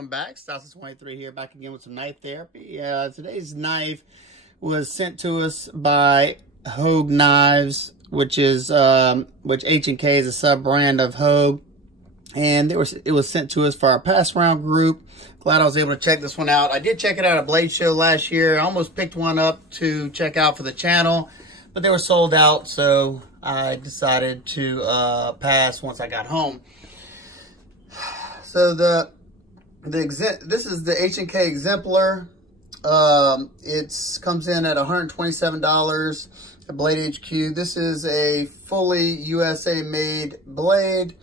welcome back. Stasa23 here, back again with some knife therapy. Today's knife was sent to us by Hogue Knives, which H&K is a sub-brand of Hogue. And it was sent to us for our pass round group. Glad I was able to check this one out. I did check it out at a Blade Show last year. I almost picked one up to check out for the channel, but they were sold out, so I decided to pass once I got home. So this is the H&K Exemplar. It comes in at $127 at Blade HQ. This is a fully USA made blade.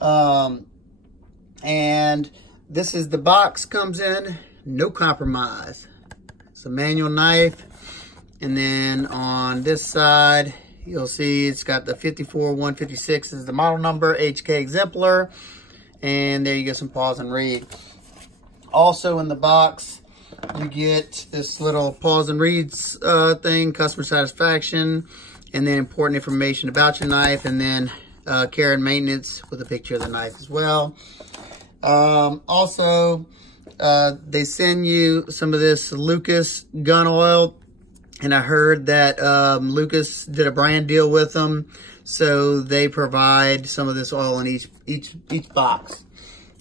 And this is the box comes in, no compromise. It's a manual knife. And then on this side, you'll see it's got the 54156 is the model number, H&K Exemplar. And there you go, some pause and read. Also in the box, you get this little pause and reads thing, customer satisfaction, and then important information about your knife, and then care and maintenance with a picture of the knife as well. Also, they send you some of this Lucas gun oil, and I heard that Lucas did a brand deal with them, so they provide some of this oil in each box,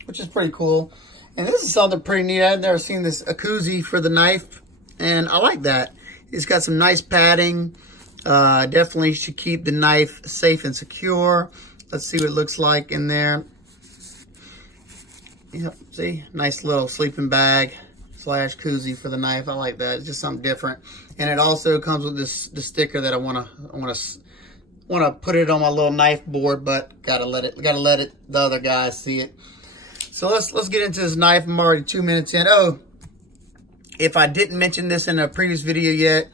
which is pretty cool. And this is something pretty neat. I've never seen this, a koozie for the knife, and I like that. It's got some nice padding. Definitely should keep the knife safe and secure. Let's see what it looks like in there. Yep, see, nice little sleeping bag / koozie for the knife. I like that. It's just something different. And it also comes with the sticker that I wanna put it on my little knife board, but gotta let the other guys see it. So let's get into this knife. I'm already 2 minutes in. Oh, if I didn't mention this in a previous video yet,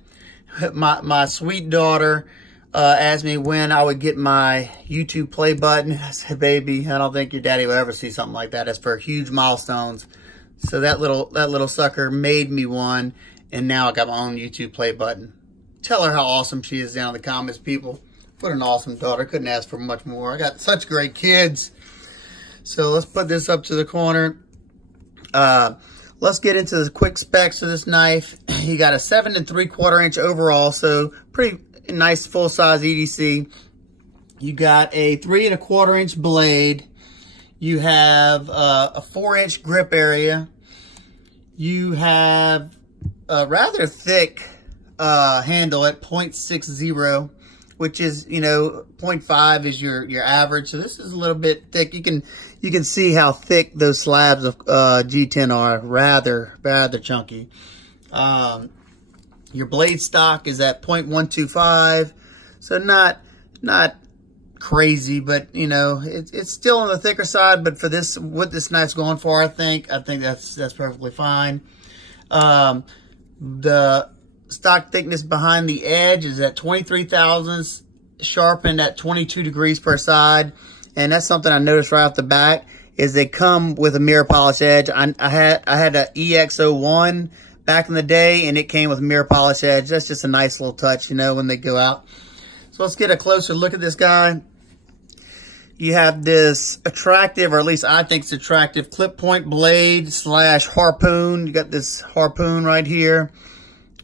my sweet daughter asked me when I would get my YouTube play button. I said, baby, I don't think your daddy will ever see something like that. It's for huge milestones. So that little sucker made me one, and now I got my own YouTube play button. Tell her how awesome she is down in the comments, people. What an awesome daughter. Couldn't ask for much more. I got such great kids. So let's put this up to the corner. Let's get into the quick specs of this knife. You got a 7 3/4 inch overall, so pretty nice full-size EDC. You got a 3 1/4 inch blade. You have a 4-inch grip area. You have a rather thick handle at 0.60, which is, 0.5 is your average. So this is a little bit thick. You can see how thick those slabs of G10 are. Rather chunky. Your blade stock is at 0.125, so not crazy, but it's still on the thicker side. But for what this knife's going for, I think that's perfectly fine. The stock thickness behind the edge is at 23 thousandths, sharpened at 22 degrees per side, and that's something I noticed right off the bat. Is they come with a mirror polish edge. I had a EX01 back in the day, and it came with a mirror polish edge. That's just a nice little touch, when they go out. So let's get a closer look at this guy. You have this attractive, or at least I think it's attractive, clip point blade / harpoon. You got this harpoon right here.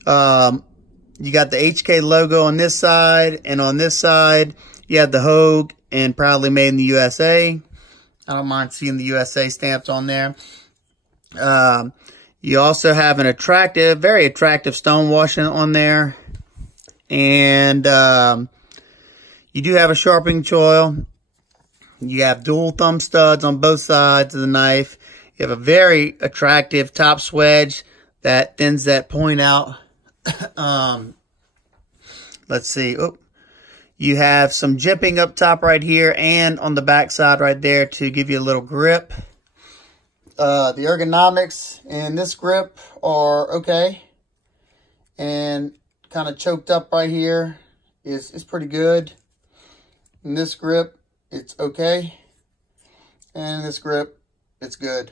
You got the H&K logo on this side, and on this side, you have the Hogue and proudly made in the USA. I don't mind seeing the USA stamps on there. You also have an very attractive stone washing on there. And you do have a sharpening choil. You have dual thumb studs on both sides of the knife. You have a very attractive top swedge that thins that point out. Let's see. Oh, you have some jimping up top right here and on the back side right there to give you a little grip. The ergonomics in this grip are okay, and kind of choked up right here is pretty good. In this grip, it's okay, and in this grip, it's good.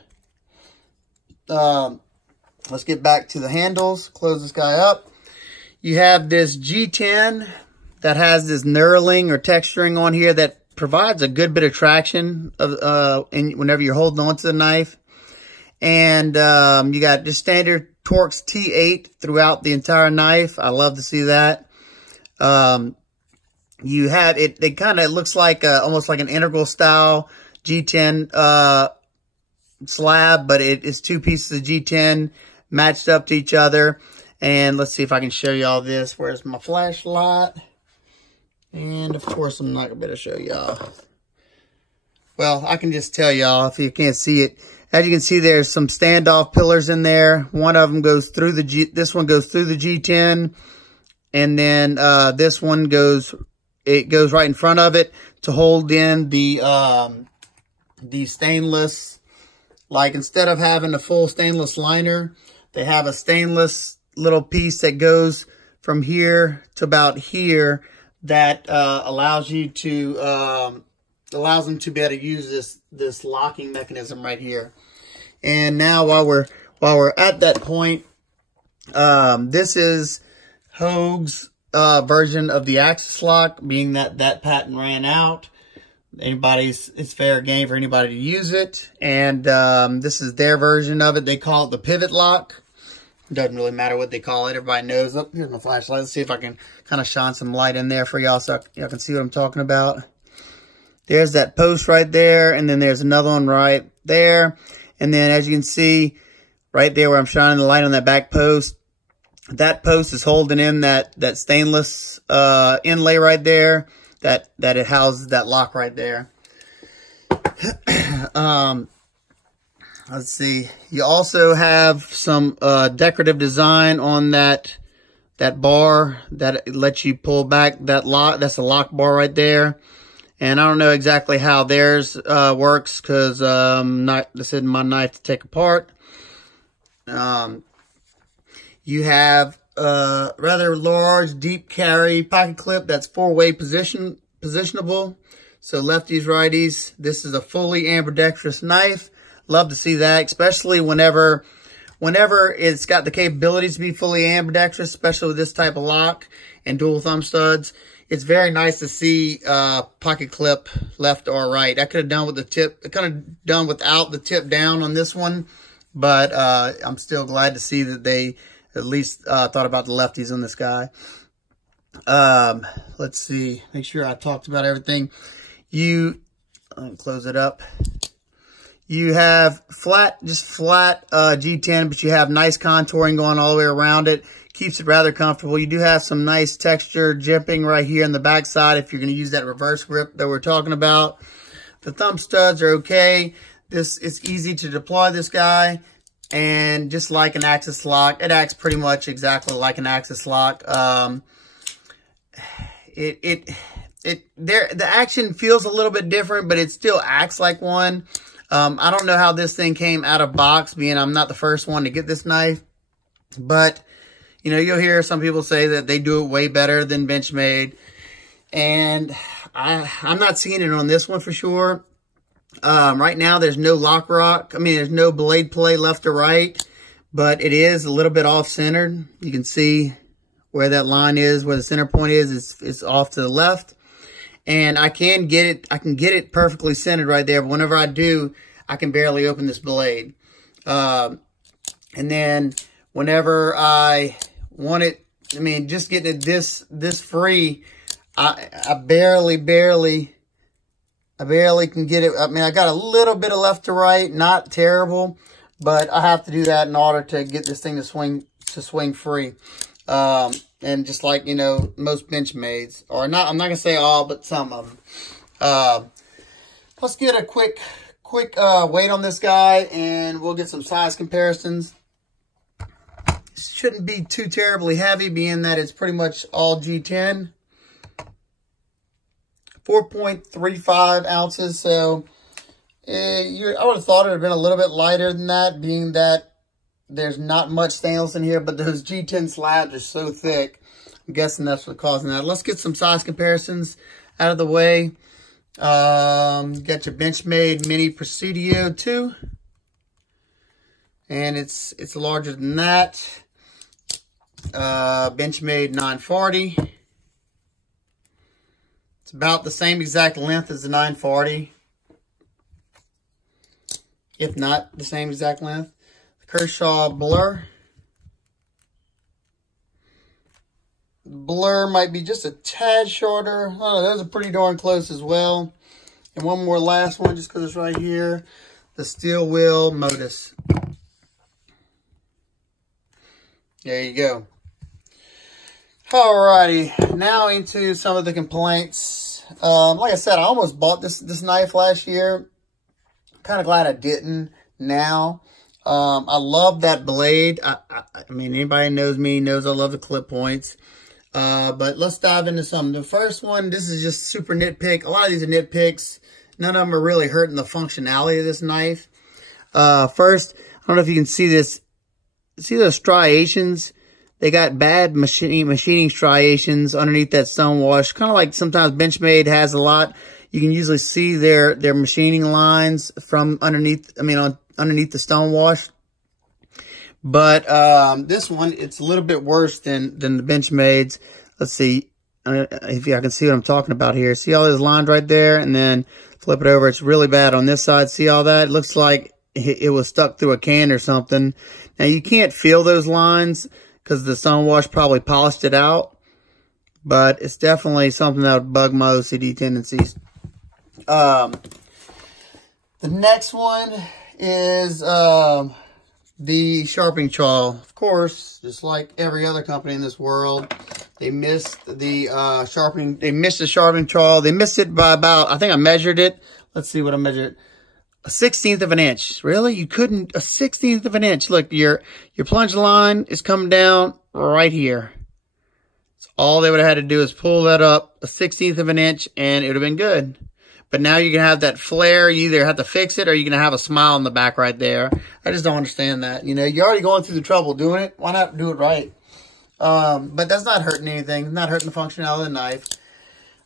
Let's get back to the handles. Close this guy up. You have this G10 that has this knurling or texturing on here that provides a good bit of traction whenever you're holding onto the knife. And you got just standard Torx T8 throughout the entire knife. I love to see that. You have it, it kind of looks like almost like an integral style G10 slab, but it's two pieces of G10 matched up to each other. And let's see if I can show y'all this. Where's my flashlight? And of course, I'm not gonna be able to show y'all. Well, I can just tell y'all if you can't see it. As you can see, there's some standoff pillars in there. One of them goes through this one goes through the G10. And then this one goes right in front of it to hold in the stainless. Like, instead of having a full stainless liner, they have a stainless little piece that goes from here to about here that allows them to be able to use this locking mechanism right here. And now while we're at that point, this is Hogue's version of the axis lock, being that patent ran out. It's fair game for anybody to use it. And this is their version of it. They call it the pivot lock. It doesn't really matter what they call it. Everybody knows. Oh, here's my flashlight. Let's see if I can kind of shine some light in there for y'all so y'all can see what I'm talking about. There's that post right there. And then there's another one right there. And then as you can see right there where I'm shining the light on that back post, that post is holding in that stainless inlay right there that it houses that lock right there. Let's see. You also have some decorative design on that bar that lets you pull back that lock. That's a lock bar right there. And I don't know exactly how theirs works because this isn't my knife to take apart. You have a rather large, deep carry pocket clip that's 4-way positionable. So lefties, righties. This is a fully ambidextrous knife. Love to see that, especially whenever it's got the capabilities to be fully ambidextrous, especially with this type of lock and dual thumb studs. It's very nice to see pocket clip left or right. I could have done with the tip. I could have done without the tip down on this one, but I'm still glad to see that they at least thought about the lefties on this guy. Let's see. Make sure I talked about everything. Close it up. You have just flat G10, but you have nice contouring going all the way around it. Keeps it rather comfortable. You do have some nice texture jimping right here in the backside if you're going to use that reverse grip that we're talking about. The thumb studs are okay. It's easy to deploy this guy. And just like an axis lock, it acts pretty much exactly like an axis lock. The action feels a little bit different, but it still acts like one. I don't know how this thing came out of box, being I'm not the first one to get this knife. But, you know, you'll hear some people say that they do it way better than Benchmade. And I'm not seeing it on this one for sure. Right now, there's no there's no blade play left or right. But it is a little bit off-centered. You can see where that line is, where the center point is. It's off to the left. And I can get it perfectly centered right there. But whenever I do, I can barely open this blade. And then whenever I want it, just getting it this free, I barely can get it. I got a little bit of left to right, not terrible, but I have to do that in order to get this thing to swing free. And just like, you know, most Benchmades, or not, I'm not gonna say all, but some of them. Let's get a quick weight on this guy, and we'll get some size comparisons. Shouldn't be too terribly heavy, being that it's pretty much all G10. 4.35 ounces, so I would have thought it would have been a little bit lighter than that, being that there's not much stainless in here, but those G10 slabs are so thick. I'm guessing that's what's causing that. Let's get some size comparisons out of the way. Got your Benchmade Mini Presidio 2. And it's larger than that. Benchmade 940. It's about the same exact length as the 940. If not the same exact length. Kershaw Blur. Blur might be just a tad shorter. Oh, those are pretty darn close as well. And one more last one, just because it's right here. The Steel Wheel Modus. There you go. Alrighty, now into some of the complaints. Like I said, I almost bought this knife last year. Kind of glad I didn't now. I love that blade. I mean, anybody knows me knows I love the clip points. But let's dive into some. The first one, this is just super nitpick. A lot of these are nitpicks. None of them are really hurting the functionality of this knife. First, I don't know if you can see this. See those striations? They got bad machining striations underneath that stone wash. Kind of like sometimes Benchmade has a lot. You can usually see their machining lines from underneath, underneath the stone wash. But this one, it's a little bit worse than the Benchmades. Let's see if I can see what I'm talking about here. See all those lines right there? And then flip it over. It's really bad on this side. See all that? It looks like it was stuck through a can or something. Now, you can't feel those lines because the stone wash probably polished it out. But it's definitely something that would bug my OCD tendencies. The next one is the sharpening trowel. Of course, just like every other company in this world, they missed the sharpening. They missed the sharpening trowel. They missed it by about, I think I measured it. Let's see what I measured. A 1/16 of an inch. Really? You couldn't? A 1/16 of an inch. Look, your plunge line is coming down right here. So all they would have had to do is pull that up a 1/16 of an inch, and it would have been good. But now you're going to have that flare. You either have to fix it or you're going to have a smile in the back right there. I just don't understand that. You know, you're already going through the trouble doing it. Why not do it right? But that's not hurting anything. Not hurting the functionality of the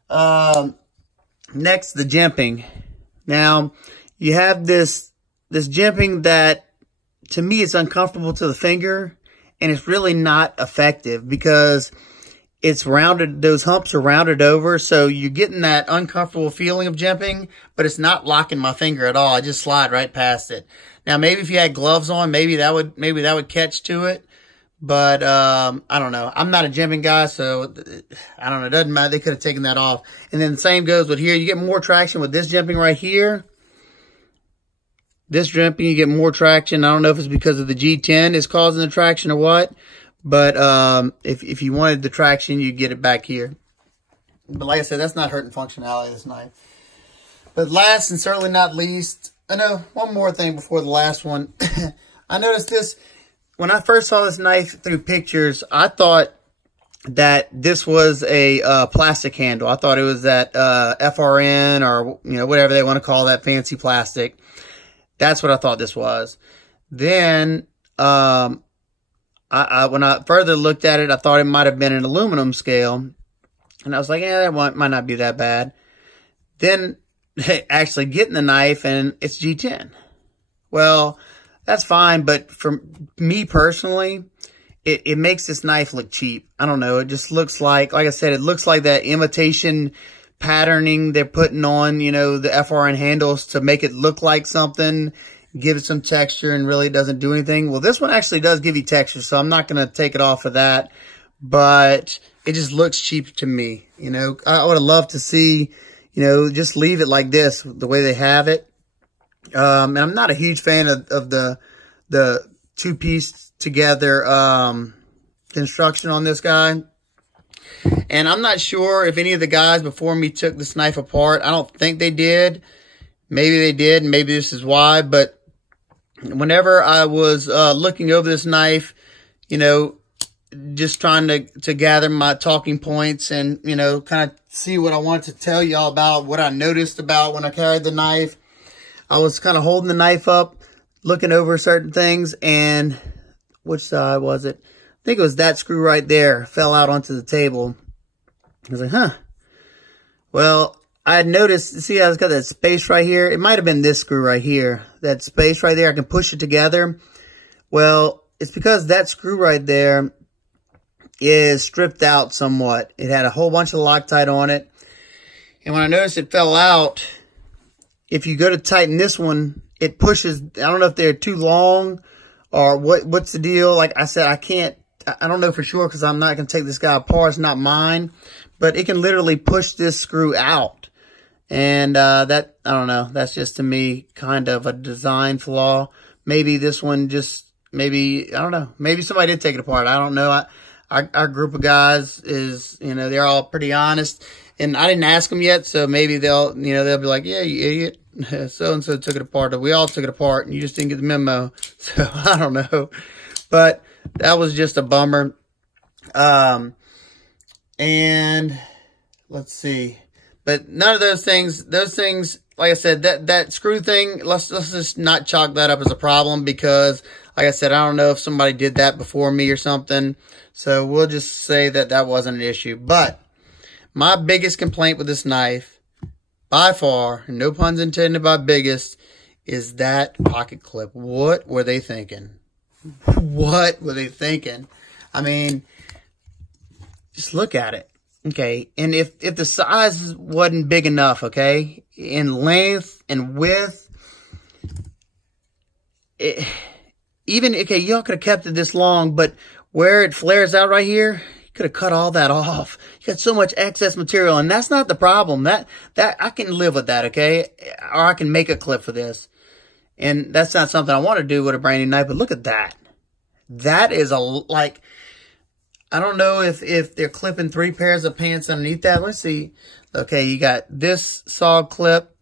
knife. Next, the jimping. Now, you have this jimping that, to me, it's uncomfortable to the finger. And it's really not effective because it's rounded, those humps are rounded over, so you're getting that uncomfortable feeling of jimping, but it's not locking my finger at all. I just slide right past it. Now, maybe if you had gloves on, maybe that would catch to it, but I don't know. I'm not a jimping guy, so I don't know. It doesn't matter. They could have taken that off. And then the same goes with here. You get more traction with this jimping right here. This jimping, you get more traction. I don't know if it's because of the G10 is causing the traction or what. But if you wanted the traction, you get it back here. But like I said, that's not hurting functionality of this knife. But last and certainly not least, I know one more thing before the last one. I noticed this. When I first saw this knife through pictures, I thought that this was a plastic handle. I thought it was that FRN or whatever they want to call that fancy plastic. That's what I thought this was. Then when I further looked at it, I thought it might have been an aluminum scale. And I was like, yeah, that might not be that bad. Then actually getting the knife and it's G10. Well, that's fine. But for me personally, it makes this knife look cheap. I don't know. It just looks like I said, it looks like that imitation patterning they're putting on, the FRN handles to make it look like something. Give it some texture and really doesn't do anything. Well, this one actually does give you texture, so I'm not going to take it off of that. But it just looks cheap to me. I would have loved to see, just leave it like this, the way they have it. And I'm not a huge fan of the two-piece together construction on this guy. And I'm not sure if any of the guys before me took this knife apart. I don't think they did. Maybe they did, and maybe this is why. But whenever I was looking over this knife, just trying to gather my talking points and, kind of see what I wanted to tell y'all about, what I noticed about when I carried the knife, I was kind of holding the knife up, looking over certain things, and which side was it? I think it was that screw right there, fell out onto the table. I was like, huh. Well, I had noticed, see how it's got that space right here? It might have been this screw right here. That space right there, I can push it together. Well, it's because that screw right there is stripped out somewhat. It had a whole bunch of Loctite on it. And when I noticed it fell out, if you go to tighten this one, it pushes, I don't know if they're too long or what's the deal? Like I said, I don't know for sure because I'm not going to take this guy apart. It's not mine, but it can literally push this screw out. And I don't know, that's just to me kind of a design flaw. Maybe this one just, maybe, I don't know, maybe somebody did take it apart. I don't know. Our group of guys is, you know, they're all pretty honest. And I didn't ask them yet, so maybe they'll be like, yeah, you idiot. So-and-so took it apart. We all took it apart, and you just didn't get the memo. So, I don't know. But that was just a bummer. And let's see. But none of those things, like I said, that screw thing, let's just not chalk that up as a problem because, like I said, I don't know if somebody did that before me or something. So we'll just say that that wasn't an issue. But my biggest complaint with this knife, by far, and no puns intended by biggest, is that pocket clip. What were they thinking? What were they thinking? I mean, just look at it. Okay, and if the size wasn't big enough, okay, in length and width, okay, y'all could have kept it this long, but where it flares out right here, you could have cut all that off. You got so much excess material, and that's not the problem. That I can live with that, okay, or I can make a clip for this, and that's not something I want to do with a brand new knife. But look at that. That is like. I don't know if they're clipping 3 pairs of pants underneath that. Let's see. Okay, you got this saw clip.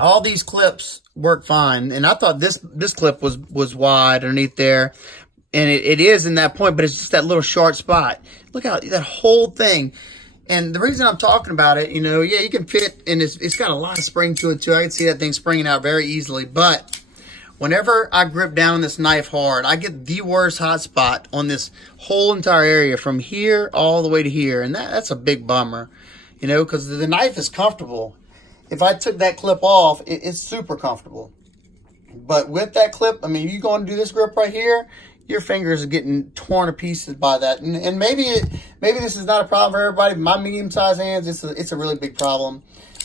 All these clips work fine. And I thought this clip was wide underneath there. And it is in that point, but it's just that little short spot. Look how that whole thing. And the reason I'm talking about it, you know, yeah, you can fit, and it's got a lot of spring to it too. I can see that thing springing out very easily. But whenever I grip down this knife hard, I get the worst hot spot on this whole entire area from here all the way to here. And that's a big bummer, you know, because the knife is comfortable. If I took that clip off, it's super comfortable. But with that clip, I mean, you go and do this grip right here, your fingers are getting torn to pieces by that. And maybe this is not a problem for everybody. My medium-sized hands, it's a really big problem.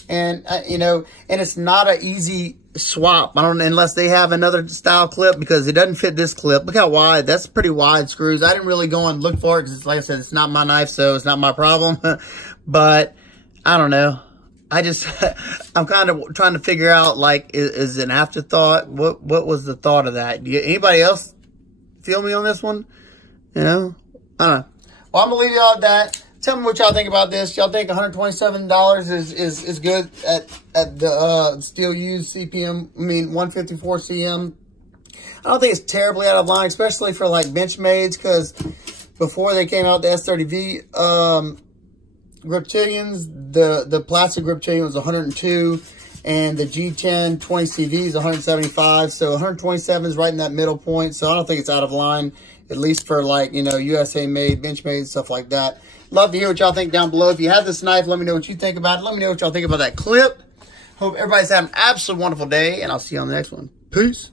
And, you know, and it's not an easy swap. I don't know, unless they have another style clip, because it doesn't fit this clip. Look how wide. That's pretty wide screws. I didn't really go and look for it because, like I said, it's not my knife, so it's not my problem. But I don't know. I'm kind of trying to figure out, like, is it an afterthought? What was the thought of that? Anybody else feel me on this one? You know? I don't know. Well, I'm going to leave y'all at that. Tell me what y'all think about this. Y'all think $127 is good at the steel used CPM, 154 CM? I don't think it's terribly out of line, especially for like Benchmades, because before they came out, the S30V Griptilians, the plastic Griptilian was 102, and the G10 20CV is 175. So 127 is right in that middle point. So I don't think it's out of line, at least for, like, you know, USA made, Benchmade, stuff like that. Love to hear what y'all think down below. If you have this knife, let me know what you think about it. Let me know what y'all think about that clip. Hope everybody's having an absolutely wonderful day, and I'll see you on the next one. Peace.